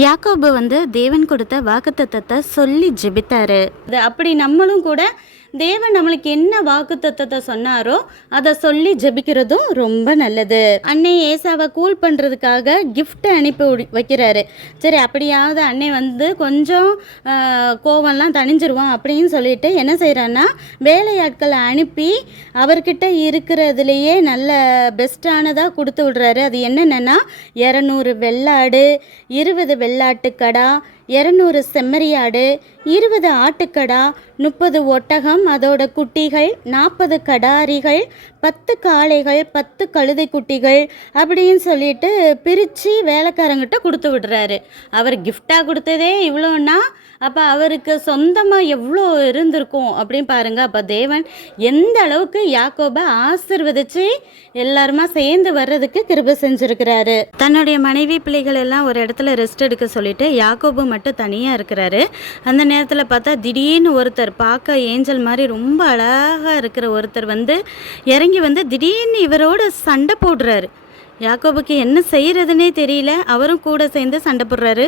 யாக்கோபு தேவன் கொடுத்த வாக்குத்தத்தத்தை சொல்லி ஜெபித்தாரு. அப்படி நம்மளும் கூட தேவன் நம்மளுக்கு என்ன வாக்குத்தத்தத்தை சொன்னாரோ அதை சொல்லி ஜெபிக்கிறதும் ரொம்ப நல்லது. அன்னை ஏசாவை கூல் பண்ணுறதுக்காக கிஃப்ட் அனுப்பி வைக்கிறாரு. சரி, அப்படியாவது அன்னை கொஞ்சம் கோவம்லாம் தணிஞ்சிருவான் அப்படின்னு சொல்லிட்டு என்ன செய்கிறான்னா, வேலையாட்களை அனுப்பி அவர்கிட்ட இருக்கிறதுலையே நல்ல பெஸ்ட்டானதாக கொடுத்து விடுறாரு. அது என்னென்னா 200 வெள்ளாடு, 20 வெள்ளாட்டுக்கடா, 200 செம்மறியாடு, 20 ஆட்டுக்கடா, 30 ஒட்டகம் அதோட குட்டிகள், 40 கடாரிகள், 10 காளைகள், 10 கழுதை குட்டிகள் அப்படின்னு சொல்லிட்டு பிரித்து வேலைக்காரங்கிட்ட கொடுத்து விடுறாரு. அவர் கிஃப்டாக கொடுத்ததே இவ்வளோன்னா அப்போ அவருக்கு சொந்தமாக எவ்வளோ இருந்திருக்கும் அப்படின்னு பாருங்கள். அப்போ தேவன் எந்த அளவுக்கு யாக்கோபை ஆசீர்வதித்து எல்லாருமா சேர்ந்து வர்றதுக்கு கிருபை செஞ்சுருக்கிறாரு. தன்னுடைய மனைவி பிள்ளைகள் எல்லாம் ஒரு இடத்துல ரெஸ்ட் எடுக்க சொல்லிட்டு யாக்கோபு மட்டும் தனியாக இருக்கிறாரு. அந்த நேரத்தில் பார்த்தா திடீர்னு ஒருத்தர் பார்க்க ஏஞ்சல் மாதிரி ரொம்ப அழகாக இருக்கிற ஒருத்தர் இறங்கி திடீர்னு இவரோட சண்டை போடுறாரு. யாக்கோபுக்கு என்ன செய்கிறதுனே தெரியல. அவரும் கூட சேர்ந்து சண்டை போடுறாரு.